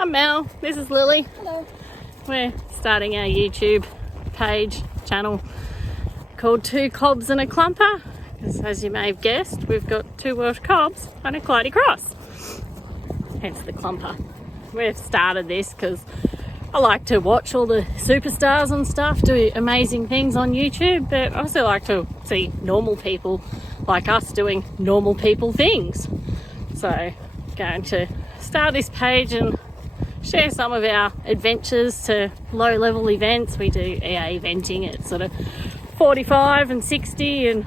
I'm Mel, this is Lily. Hello. We're starting our YouTube page, channel called Two Cobs and a Clumper. Because as you may have guessed, we've got two Welsh Cobs and a Clydie cross. Hence the clumper. We've started this because I like to watch all the superstars and stuff do amazing things on YouTube, but I also like to see normal people like us doing normal people things. So going to start this page and share some of our adventures to low level events. We do EA eventing at sort of 45 and 60 and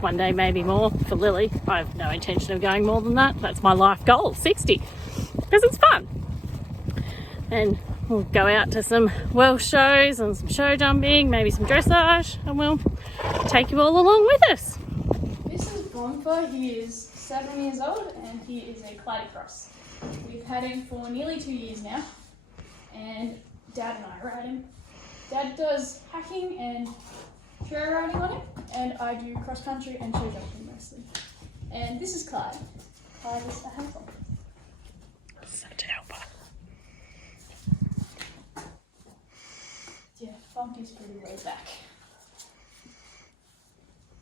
one day maybe more for Lily. I have no intention of going more than that. That's my life goal, 60, because it's fun. And we'll go out to some Welsh shows and some show jumping, maybe some dressage, and we'll take you all along with us. This is Bonfa. He is 7 years old and he is a Clydie cross. We've had him for nearly 2 years now, and Dad and I ride him. Dad does hacking and trail riding on him, and I do cross country and show jumping mostly. And this is Clyde. Clyde is a helper. Such a helper. Yeah, Funky's pretty laid back.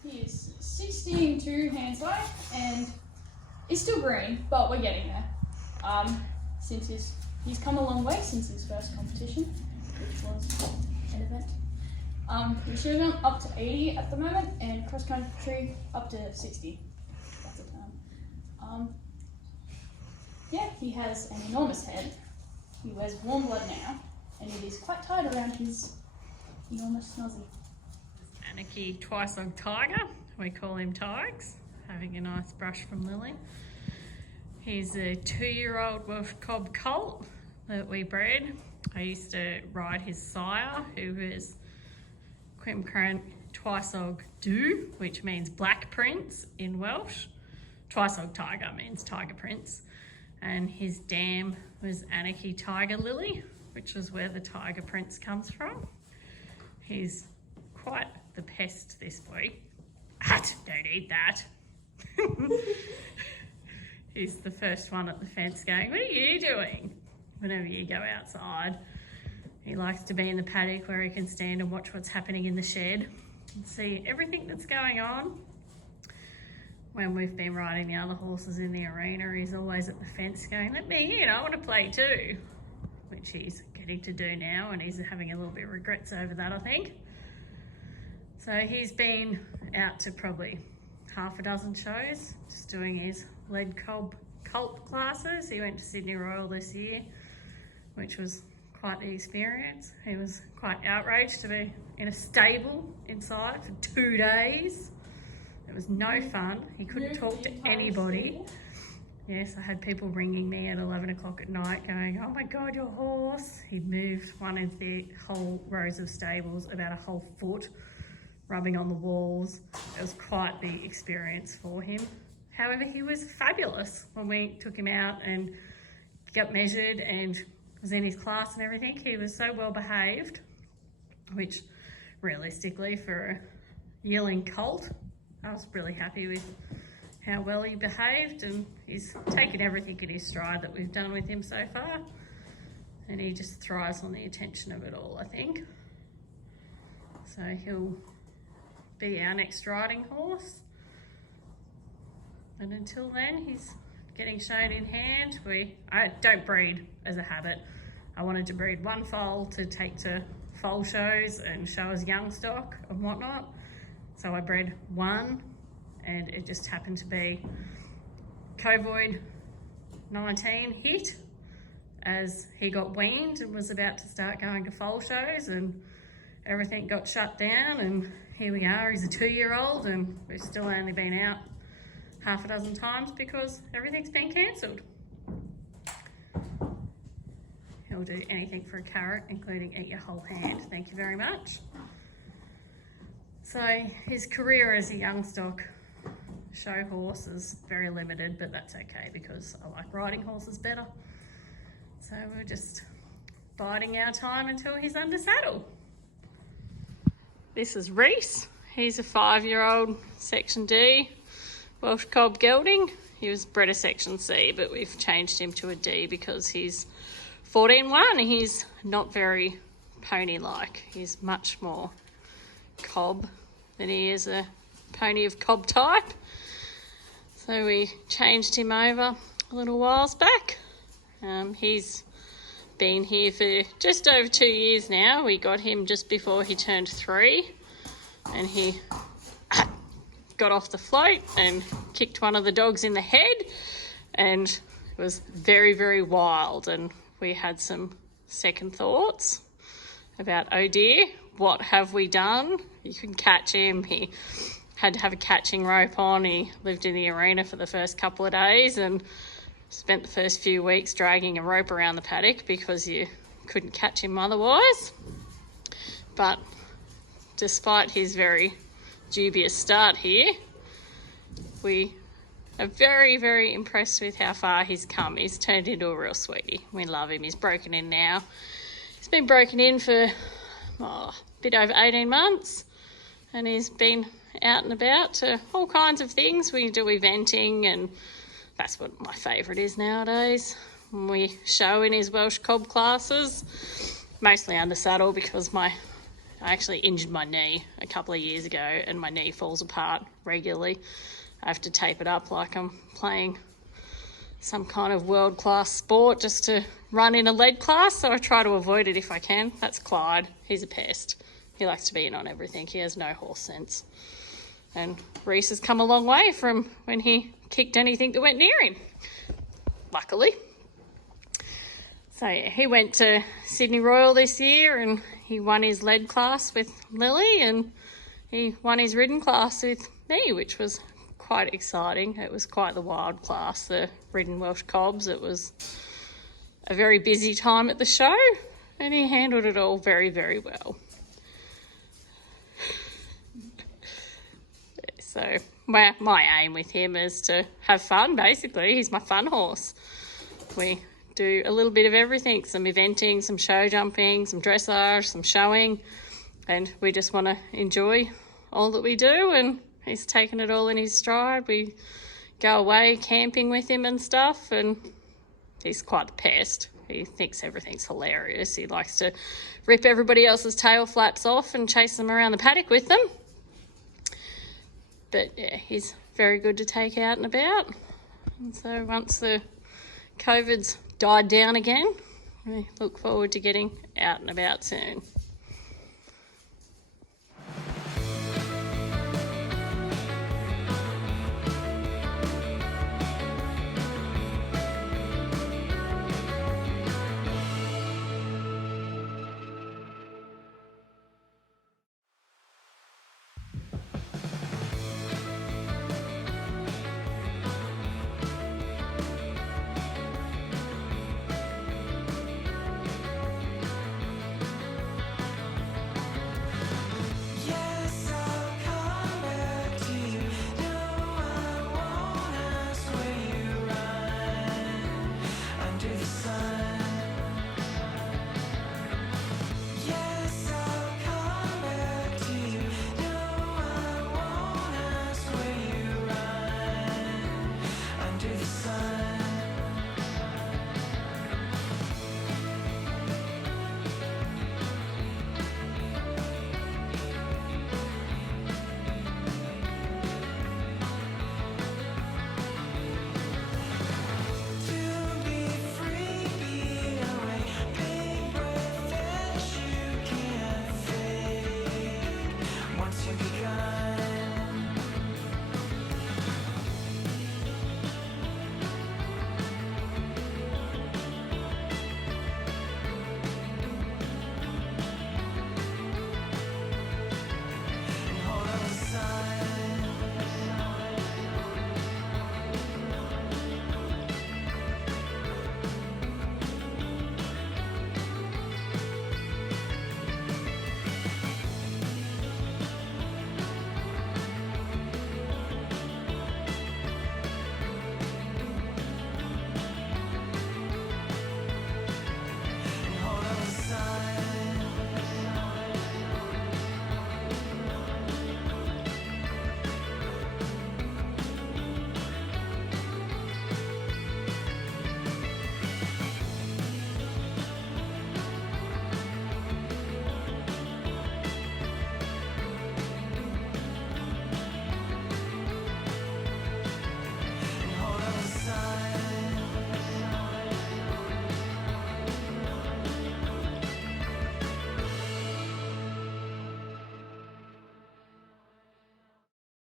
He is 16 hands high and he's still green, but we're getting there. Since he's come a long way since his first competition, which was an event. We show jump up to 80 at the moment and cross country up to 60. That's a term. Yeah, he has an enormous head. He wears warm blood now, and it is quite tight around his enormous snozzy. Anarchy twice-eyed tiger. We call him Tigers. Having a nice brush from Lily. He's a 2-year-old Welsh Cob colt that we bred. I used to ride his sire, who is Crimcran twice-eyed do, which means black prince in Welsh. Twice-eyed tiger means tiger prince. And his dam was Anarchy Tiger Lily, which is where the tiger prince comes from. He's quite the pest, this boy. Don't eat that. He's the first one at the fence going, "What are you doing?" Whenever you go outside. He likes to be in the paddock where he can stand and watch what's happening in the shed and see everything that's going on. When we've been riding the other horses in the arena, he's always at the fence going, "Let me in, I want to play too," which he's getting to do now, and he's having a little bit of regrets over that, I think. So he's been out to probably half a dozen shows, just doing his lead cob colt classes. He went to Sydney Royal this year, which was quite the experience. He was quite outraged to be in a stable inside for 2 days. It was no fun. He couldn't talk to anybody. Yes, I had people ringing me at 11 o'clock at night going, "Oh my God, your horse." He moved one of the whole rows of stables about a whole foot, rubbing on the walls. It was quite the experience for him. However, he was fabulous when we took him out and got measured and was in his class and everything. He was so well behaved, which realistically for a yearling colt, I was really happy with how well he behaved, and he's taken everything in his stride that we've done with him so far. And he just thrives on the attention of it all, I think. So he'll be our next riding horse. And until then, he's getting shown in hand. I don't breed as a habit. I wanted to breed one foal to take to foal shows and show as young stock and whatnot. So I bred one, and it just happened to be Covid 19 hit as he got weaned and was about to start going to foal shows, and everything got shut down, and here we are. He's a 2-year-old and we've still only been out half a dozen times because everything's been cancelled. He'll do anything for a carrot, including eat your whole hand. Thank you very much. So his career as a young stock show horse is very limited, but that's okay because I like riding horses better. So we're just biding our time until he's under saddle. This is Reese. He's a 5-year-old Section D Welsh Cob gelding. He was bred a Section C, but we've changed him to a D because he's 14-1. He's not very pony-like. He's much more cob than he is a pony of cob type. So we changed him over a little whiles back. He's been here for just over 2 years now. We got him just before he turned 3, and he got off the float and kicked one of the dogs in the head, and it was very, very wild. And we had some second thoughts about, oh dear, what have we done? You couldn't catch him. He had to have a catching rope on. He lived in the arena for the first couple of days and spent the first few weeks dragging a rope around the paddock because you couldn't catch him otherwise. But despite his very dubious start here, we are very, very impressed with how far he's come. He's turned into a real sweetie. We love him. He's broken in now. He's been broken in for a bit over 18 months, and he's been out and about to all kinds of things. We do eventing, and that's what my favourite is nowadays. We show in his Welsh Cob classes, mostly under saddle because I actually injured my knee a couple of years ago, and my knee falls apart regularly. I have to tape it up like I'm playing some kind of world-class sport just to run in a lead class, so I try to avoid it if I can. That's Clyde. He's a pest. He likes to be in on everything. He has no horse sense. And Reese has come a long way from when he kicked anything that went near him, luckily. So yeah, he went to Sydney Royal this year, and he won his lead class with Lily, and he won his ridden class with me, which was quite exciting. It was quite the wild class, the ridden Welsh Cobs. It was a very busy time at the show, and he handled it all very, very well. So my aim with him is to have fun, basically. He's my fun horse. We do a little bit of everything, some eventing, some show jumping, some dressage, some showing, and we just want to enjoy all that we do, and he's taken it all in his stride. We go away camping with him and stuff, and he's quite the pest. He thinks everything's hilarious. He likes to rip everybody else's tail flaps off and chase them around the paddock with them. But yeah, he's very good to take out and about. And so once the COVID's died down again, we look forward to getting out and about soon. Yes, I'll come back to you. No, I won't ask where you run under the sun.